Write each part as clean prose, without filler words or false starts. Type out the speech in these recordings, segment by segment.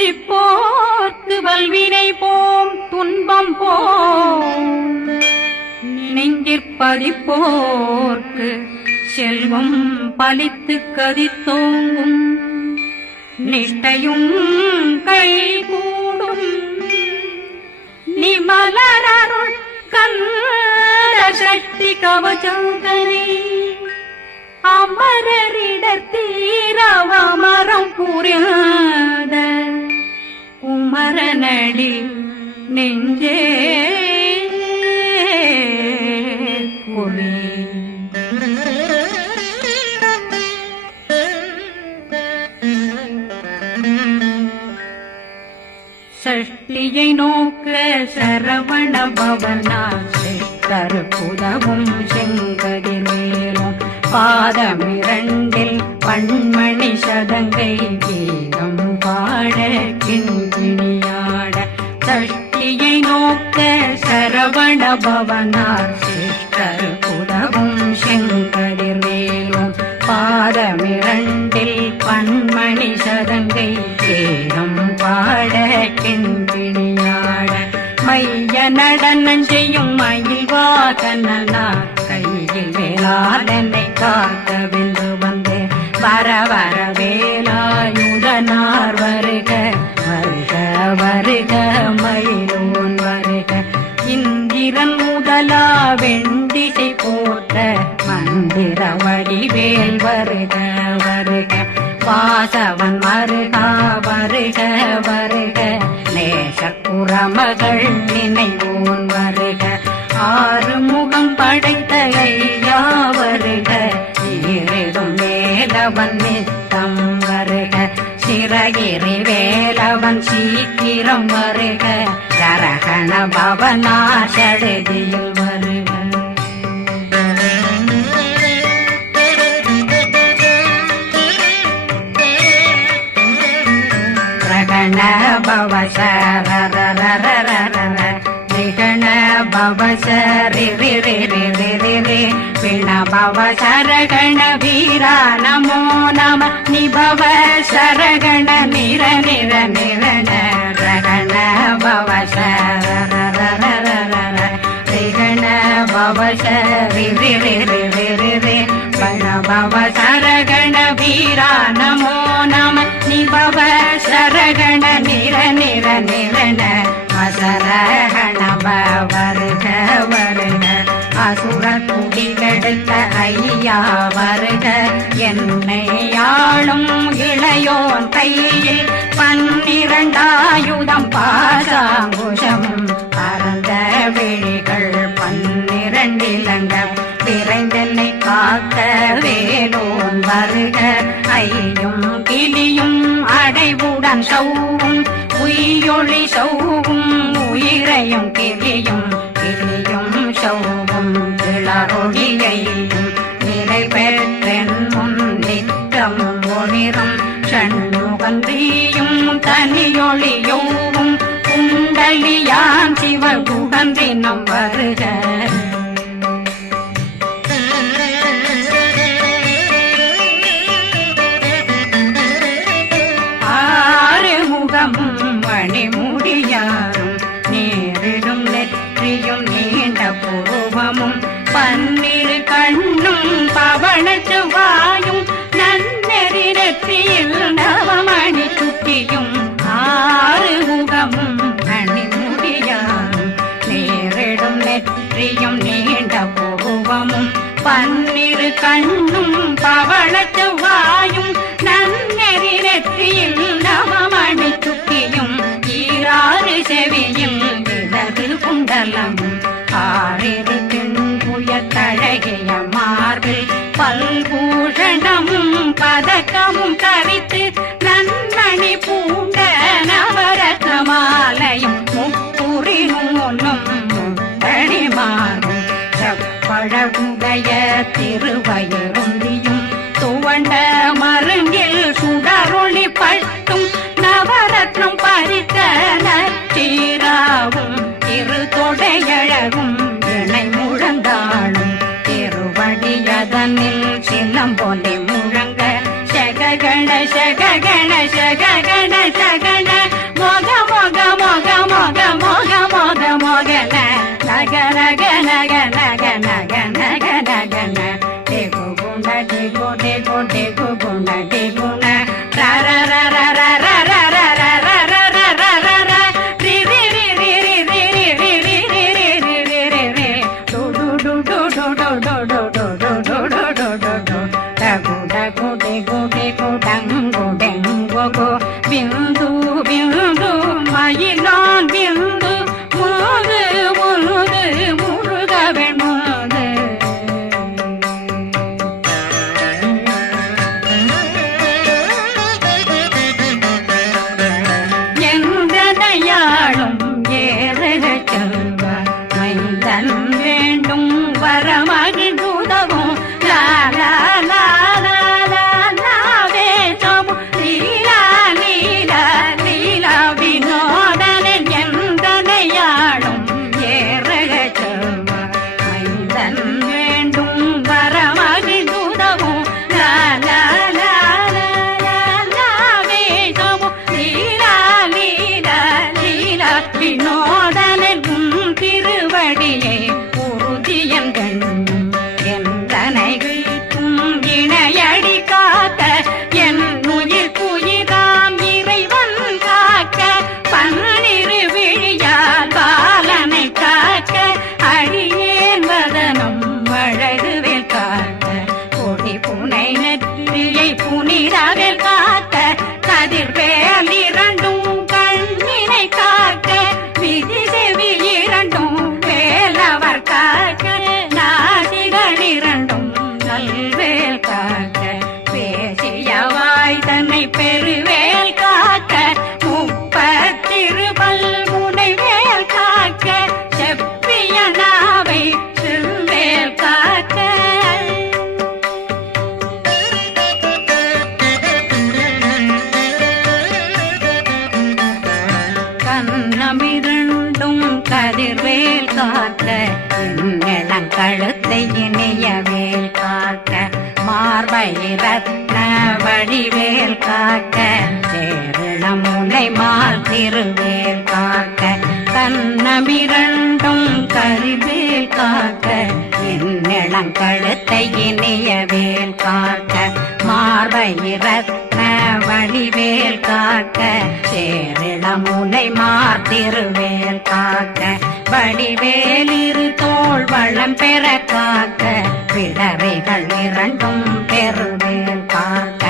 சிந்திப்போர்க்கு வல்வினை போம் துன்பம் போம் நெஞ்சிற்பதிப்போர்க்கு செல்வம் பலித்து கதித்தோங்கும் நிஷ்டையும் கைகூடும் நிமலரருள் கந்த சக்தி கவசந்தனை அமரரிடத்தீரவமரம் புரியாத குமரனடி நெஞ்சே குளி சஷ்டியை நோக்க சரவண பவனா சித்தருக்குதவும் செங்கதிர்வேலும் பாதமிரண்டில் பண்மணி சதங்கை கீதம் பாட கிண்கிணியாட சஷ்டியை நோக்க சரவண பவனார் சித்தருக்குதவும் செங்கதிர்வேலும் பாதமிரண்டில் பண்மணி சதங்கை கீதம் பாட கிண்கிணியாட மைய நடனம் செய்யும் மயில் வாகனார் கையில் வேளாளனை காக்க வென்று வந்து வர வர வேலாயுதனார் வருக வருக வருக மயிலோன் வருக இந்திரன் முதலா வெண்டிசை போட்ட மந்திர வடிவேல் வருக வருக வாசவன் மருகா வருக வருக நேசக்குறமகள் நினைவோன் வருக ஆறு முகம் படைத்த ஐயா வருக ஈரிடும் வேலவன் நித்தம் வருக சிறகிரி வேலவன் சீக்கிரம் வருக சரகண பவனா சடுதியில் வருக பவ சரண பவ சரி பிண பவ சரகண வீரா நமோ நம நிபவ சரகண நிர நிர நிரண ரகண பவ சரண பவ சரி பண பவ சரகண வீரா நமோ நம நிபவ சரகண நிர நிர நிரண அசரகண வருக வருக அசுர குடிகெடுத்த ஐயா வருக என்னை ஆளும் இளையோன் கையில் 12 பாசாங்குஷம் பரந்த விழிகள் 12 இலங்க விரைந்தென்னை காக்க வேலோன் வருக ஐயும் கிளியும் அடைவுடன் சௌவும் உயிரொளி சௌவும் உயிரையும் கிளியும் கிளியும் சௌவும் கிளரொளியையும் நிலை பெற்றென் முன் நித்தம் ஒளிரும் ஷண்முகந்தியும் தனியொளியோவும் குண்டலியான் சிவகுகந்தினம் வருக மணிமுடியாரும் நேரிடும் நெற்றியும் நீண்ட பூவமும் 12 கண்ணும் பவனத்து வாயும் நன்னெறி நெற்றியில் நவமணி சுட்டியும் 6 முகமும் மணிமுடியாரும் நேரிடும் நெற்றியும் நீண்ட பூவமும் 12 கண்ணும் பவனத்து வாயும் நன்னெறி நெற்றியில் நவமணி சுட்டியும் 6 செவியும் விலகு குண்டலமும் 6 தின்புயத்தழகிய மார்பில் பல்பூஷணமும் பதக்கமும் தரித்து நன்மணி பூண்ட நவரத்ன மாலையும் முப்புரி நூலும் முத்தணிமாரும் செப்பழகுடைய திருவயருந்தியும் துவண்ட மருங்கில் சுடரொளி பட்டும் நவரத்னம் பறித்த நச்சீராவும் திருத்தொடையழகும் இணை முழந்தாளும் திருவடியதனில் சிலம்பொலி முழங்க சககண சககண சககண சகண நக நக நக நக நக நக நக ந டேகு குண டேகு டேகு டேகு குண டேகு ந ர ர ர ர ர ர ர ர ர ர ர ர ர ர ரி ரி ரி ரி ரி ரி ரி ரி ரி ரி ரி ரி ரி ரி டு டு டு டு டு டு டு டு டு டு டு டு டு டு டு டகு டகு டேகு டேகு டங்கு டெங்கு கு பிந்து பிந்து மயிலான் பிந்து முது முது முருகவன் முது எந்தனையாளும் ஏறுக செல்வ மைந்தன் வேண்டும் வரமகிழ்ந்துதவும் லா லா லா லா லா லா வேஷமும் லீலா லீலா லீலா வினோதனன் எந்தனையாளும் ஏறுக செல்வ மைந்தன் வேண்டும் வரமகிழ்ந்துதவும் லா லா லா லா லா லா வேஷமும் லீலா லீலா லீலா வினோதனன் உன் திருவடியை உறுதியன் எந்தனை வீட்டும் இணையடி காக்க என் உயிர் குயிராம் இறைவன் காக்க பன்னிரு விழியால் பாலனை காக்க அடியேன் வதனம் அழகுவேல் காக்க கொடி புனை நெற்றியை புனிதவேல் காக்க கதிர்வேல் இரண்டும் கண்ணினை காக்க விதி செவி இரண்டும் வேலவர் காக்க நாசிகள் இரண்டும் நல்வேல் காக்க பேசியவாய் தன்னை பெருவேல் காக்க முப்பத்திருபல் முனைவேல் காக்க செப்பிய நாவை செவ்வேல் காக்க கண்ணமிரண்டும் கதிர்வேல் காக்க இளங்கழுத்தை இனியவேல் காக்க மார்பை ரத்ன வடிவேல் காக்க சேரணம் முனை மால் திருவேல் காக்க கண்ணமிரண்டும் கரிவேல் காக்க இளங்கழுத்தை இனியவேல் காக்க மார்பை ரத்ன வடிவேல் காக்க சேரிளம் முனை மார் திருவேல் காக்க வடிவேல் இரு தோள் வளம் பெற காக்க பிடரைகள் இரண்டும் பெருவேல் காக்க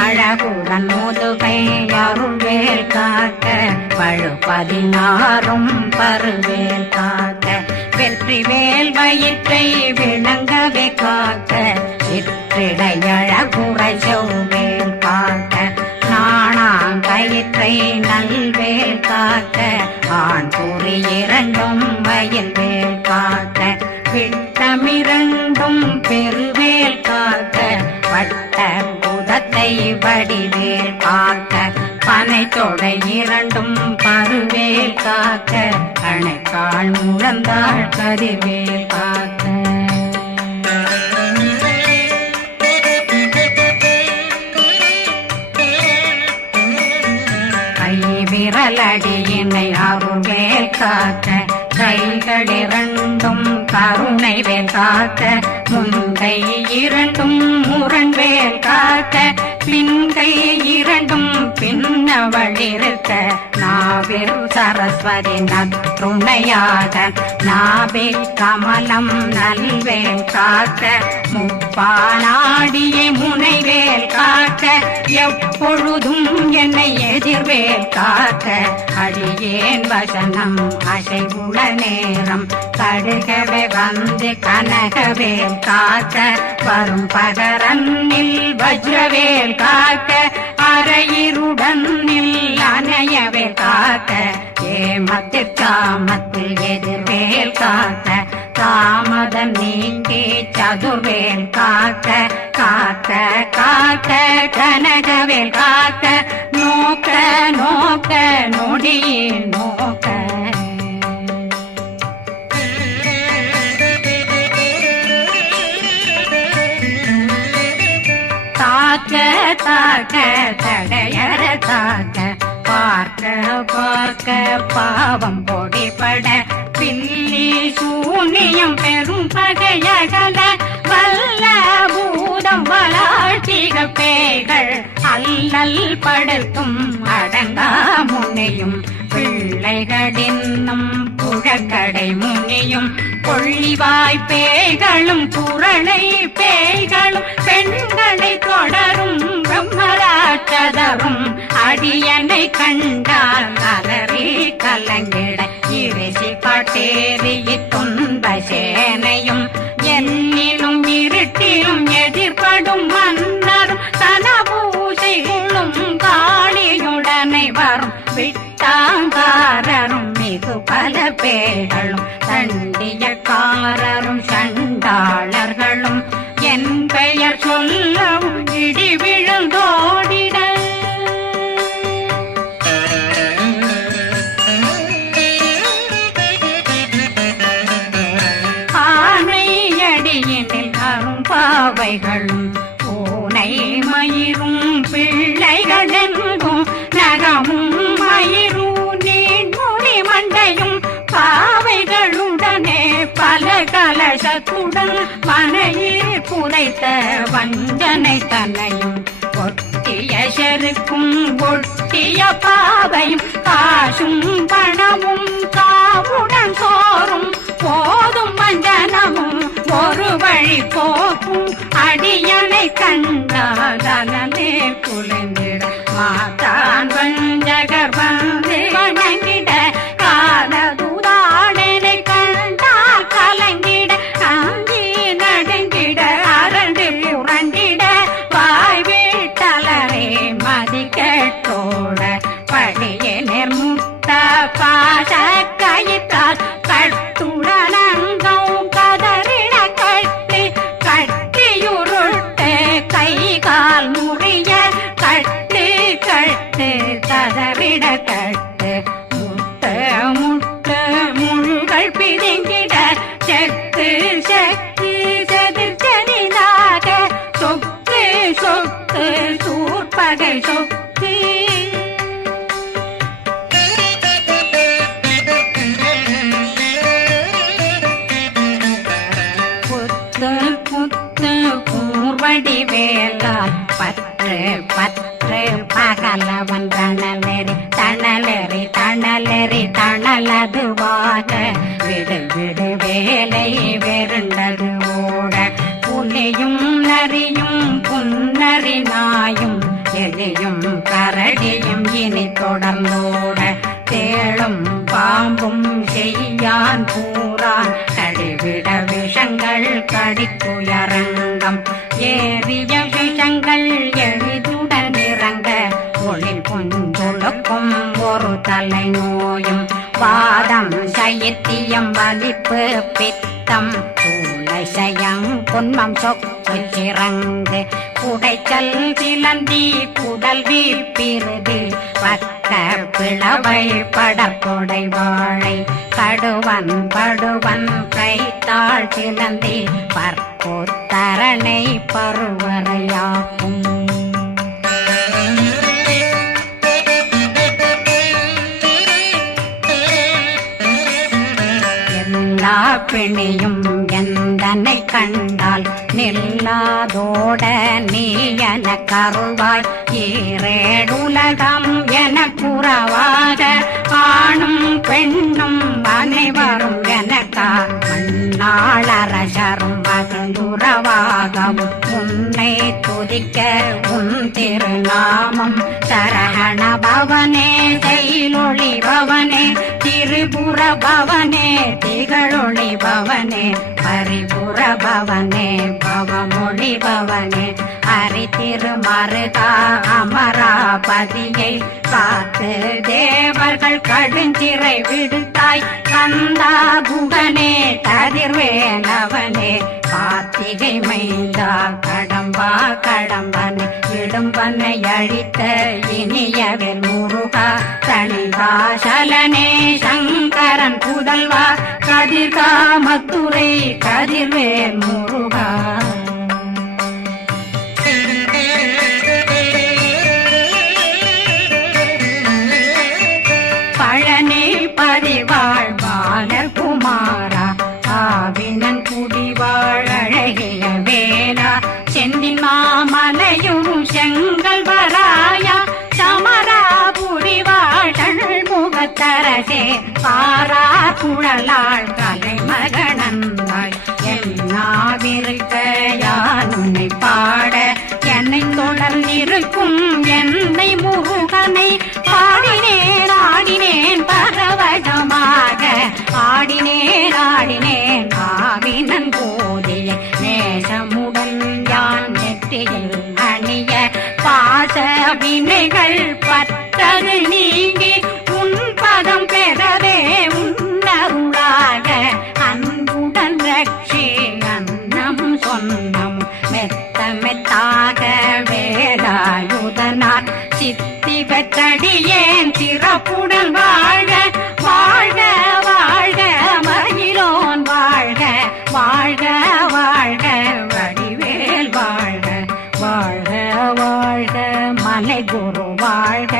அழகுடன் முதுகை அருள்வேல் காக்க பழு 16 பருவேல் காக்க வெற்றிவேல் வயிற்றை விளங்கவே காக்க சிற்றிடையழகுறை செவ்வேல் காக்க நாணாங்கயிற்றை நல்வேல் காக்க ஆண் குறி இரண்டும் வயல்வேல் காக்க விட்டமிரண்டும் பெருவேல் காக்க வட்ட புதத்தை வடிவேல் காக்க பனை தொடை இரண்டும் பருவேல் காக்க கணைக்கால் முழந்தாள் கதிர்வேல் காக்க விரலடியினை அருள்வேல் காக்க கைகள் இரண்டும் கருணை வேல் காக்க முன்கை இரண்டும் முரண்வேல் காக்க பின்கை இரண்டும் பின்னவளிருக்க நாவில் சரஸ்வதி நற்றுணையாக நாபி கமலம் நல்வேல் காக்க முப்பானாடியை முனைவேல் காக்க எப்பொழுதும் என்னை எதிர்வேல் காக்க அடியேன் வசனம் அசைவுள நேரம் கடுகவே வந்து கனகவேல் காக்க வரும் பகரன்னில் வஜ்ரவேல் காக்க அரையிருடன் அணையவேல் காக்க ஏமத்தில் காமத்தில் எதிர்வேல் காக்க தாமதம் நீங்கி சதுர்வேல் காக்க காக்க காக்க கனகவேல் காக்க நோக்க நோக்க நொடியில் நோக்க தாக்க தாக்க தடையற தாக்க பார்க்க பார்க்க பாவம் பொடிபட பில்லி சூனியம் பெரும் பகையகல வல்ல பூதம் வளாழ்த்திக பேய்கள் அல்லல் படுத்தும் அடங்கா முனையும் பிள்ளைகளின்னும் புழக்கடை முனியும் கொள்ளிவாய் பேய்களும் புரளை பேய்களும் பெண்களை தொடரும் பிரம்மராட்சதரும் அடியனை கண்டால் அலறி கலங்கிட இரிசி காட்டேறிய துன்ப சேனையும் என்னிலும் இருட்டிலும் எதிர்படும் மன்னரும் தனபூசைகளும் காளியுடனை வரும் விட்டாங்காரரும் மிகு பல பேர்களும் தண்டியக்காரரும் சண்டாளர்களும் என் பெயர் சொல்லவும் இடி விழுந்தோடிட ஆனையடியினில் அரும்பாவைகளும் பூனை மயிரும் பிள்ளைகளெங்கும் நகமும் மயிரும் நீண்முடி மண்டையும் பாவைகளுடனே பல கலசத்துடன் மனையில் புதைத்த வஞ்சனை தன்னையும் ஒட்டிய செருக்கும் ஒட்டிய பாவையும் காசும் பணமும் காவுடன் சோறும் போதும் வஞ்சனமும் ஒரு வழி போக்கும் அடியனை கண்டாதலே குலைந்திட மாத்தான் வஞ்சகர் வந்து வணங்கிட காலதுதாடனை கண்டால் கலங்கிட அங்கி நடுங்கிட அரண்டு புரண்டிட வாய் வீட்டலரே மதி கேட்டோட படியே நிர்முட்ட பாச கயிற்றால் கட்டுடனங்கும் கதறிட கட்டி கட்டியுருட்டு கை கால் முறிய கட்டு கட்டு கதறிட கட்டு முட்ட முட்ட முள்கள் பிதுங்கிட செக்கு செக்கு செதிர் செதிலாக சொக்கு சொக்கு சூர்பகை சொக்கு புத்து புத்து கூர்வடி வேலால் பற்று பற்று பகலவன் தணலெறி தணலெறி தணலெறி தணலதுவாக விடு விடு வேலை வெருண்டது ஓட புலியும் நரியும் புன்னரி நாயும் எலியும் கரடியும் இனி தொடர்ந்தோட தேளும் பாம்பும் செய்யான் பூரான் கடிவிட விஷங்கள் கடித்துயரங்கம் ஏறிய விஷங்கள் எளிதுடன் இறங்க ஒளில் புஞ்சுழுக்கும் ஒரு தலை நோயும் வாதம் சைத்தியம் வலிப்பு பித்தம் சூளைசயம் பொன்மம் சொக்கு சிறங்கு குடைச்சல் சிலந்தி குடல் வீப்பிருது பக்க பிளவை படற்கொடை வாழை கடுவன் படுவன் கைத்தாள் சிலந்தி பற்போத்தரணை பருவரையாக்கும் எல்லா பிணியும் எந்தனை கண்டால் நில்லாதோட நீ என கருவாய் ஈரேடுலகம் என குறவாக ஆணும் பெண்ணும் அனைவரும் எனக்கா மண்ணாளரசரும் மகிழ்ந்துறவாகவும் உன்னை துதிக்க உன் திருநாமம் சரகண பவனே செயலொளி பவனே திரிபுர பவனே திகழொளி பவனே பரிபுர பவனே பவமொழி பவனே ஹரி திருமருகா அமராபதியை காத்து தேவர்கள் கடுஞ்சிறை விடுத்தாய் கந்தா குகனே கதிர்வேலவனே கார்த்திகை மைந்தா கடம்பா கடம்பனை இடும்பனை அழித்த இனியவில் முருகா தனிவாசலனே சங்கரன் புதல்வா கதிர்காமத்துறை கதிர்வேல் முருகா பாரா குழலாள் கலைமகனந்தாய் என்னாவிருக்க யான் உன்னை பாட என்னை தொடர்ந்திருக்கும் என்னை முருகனை பாடினேன் ஆடினேன் பரவசமாக ஆடினேன் ஆவினன் போதிய நேசமுடன் யான் நெற்றியில் அணிய பாச வினைகள் பற்றது நீங்கி உன் பதம் பெறவே உன்னருளாக அன்புடன் ரட்சி அன்னம் சொன்னம் மெத்த மெத்தாக வேலாயுதனார் சித்தி பெற்றடியேன் சிறப்புடன் வாழ்க வாழ்க வாழ்க மகிழோன் வாழ்க வாழ்க வாழ்க வடிவேல் வாழ்க வாழ்க வாழ்க மலை குரு வாழ்க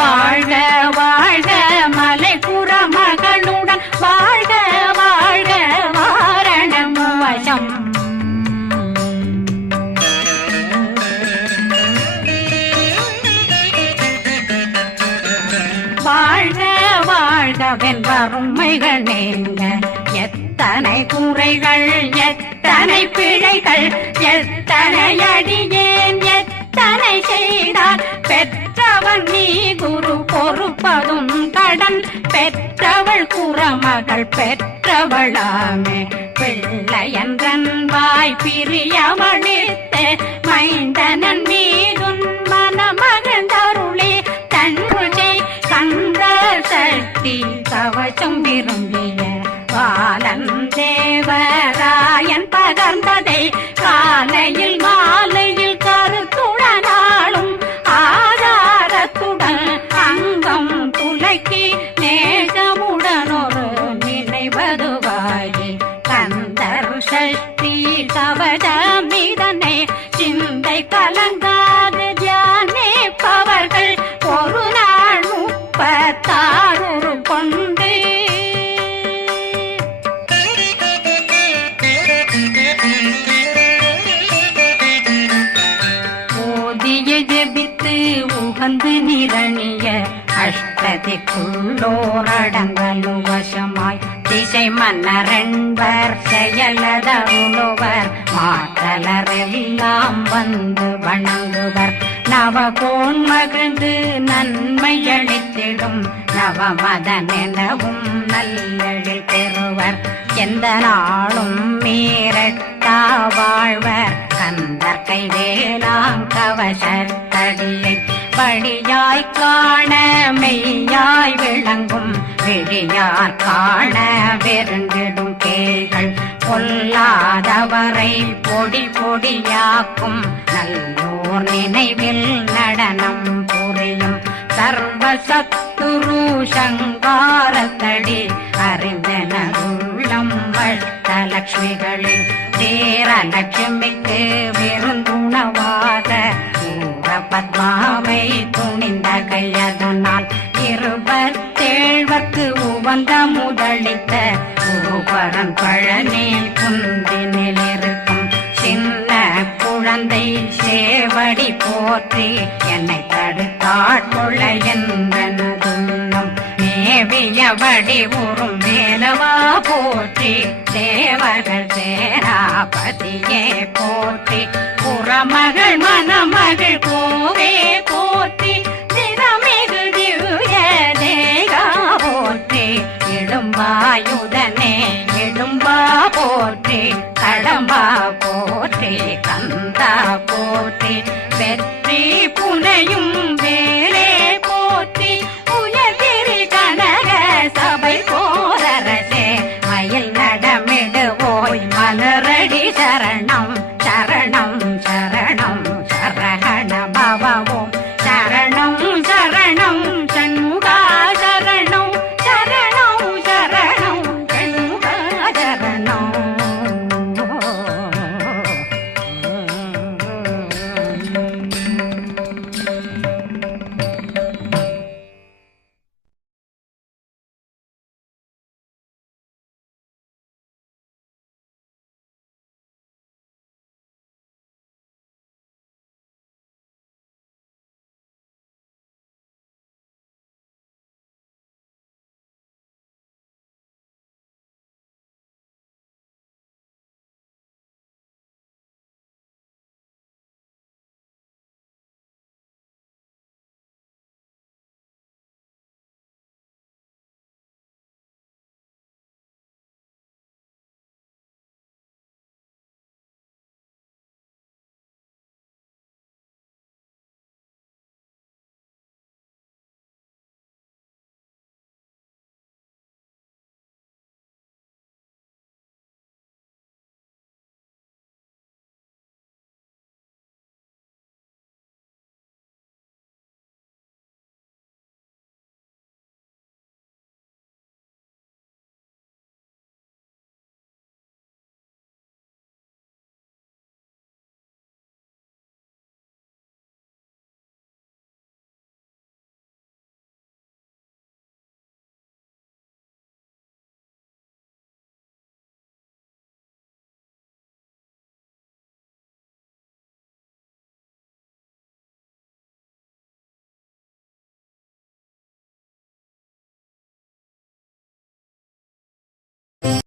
வாழ்க வாழ்க மலை குற மகனுடன் வாழ்க வாழ்க வாரணம் வசம் வாழ்க வாழ்கவென் வறுமைகள் நீங்க எத்தனை குறைகள் எத்தனை பிழைகள் எத்தனை அடியேன் எத்தனை செய்தார் பெற்றவன் நீ குரு பொறுப்பதும் கடன் பெற்றவள் குறமகள் பெற்றவளாமே பிள்ளையன்றன் வாய் பிரியவழித்து மைந்தனன் மீதுன் மனமகந்தருளி தன்னுஜை கந்த சக்தி கவசம் விரும்பிய பாலன் தேவராயன் பகர்ந்ததை காலையில் மாலையில் கருத்துடனாலும் ஆதாரத்துடன் அங்கம் துலக்கி நேசமுடனொரு நினைவதுவாகி கந்தர் சக்தி கவசமிதனை சிந்தை கலங்காது தியானிப்பவர்கள் ஒரு நாள் 36 கொண்டு ஓதிய ஜெபித்து உகந்து நிரணிய அஷ்டதிக்குள்ளோரடங்கலும் வசமாய் திசை மன்னரென்பர் செயலதருளுவர் மாற்றலரெல்லாம் வந்து வணங்குவர் நவகோன் மகிழ்ந்து நன்மையளித்திடும் நவமதனெனவும் நல்லெழில் பெறுவர் எந்த நாளும் மீறட்டா வாழ்வர் கந்தர் கைவேலாம் கவசத்தடியை படியாய் காண மெய்யாய் விளங்கும் விழியார் காண வெருண்டிடும் கேள்கள் பொல்லாதவரை பொடி பொடியாக்கும் நல்லோர் நினைவில் நடனம் புரியும் சர்வசத்துரு சங்காரத்தடி அறிந்தனருள்ளம் வட்டலட்சுமிகளில் தேரலட்சுமிக்கு விருந்துணவாத பத்மாவை துணிந்த கையதனால் 27 உவந்த முதலித்த பூபரன் பழனி குந்தினில் இருக்கும் சின்ன குழந்தை சேவடி போற்றி என்னை தடுத்தாட்கொள்ள என்பதுள்ளம் மேவியபடி உறும் வேலவா போற்றி தேவர்கள் சேனாபதியே போற்றி புறமகள் மணமகள் கோவே போற்றி தினமிகு திவ்ய தேகா போற்றி இடும்பாயுதனே இடும்பா போற்றி கடம்பா போற்றி கந்தா போற்றி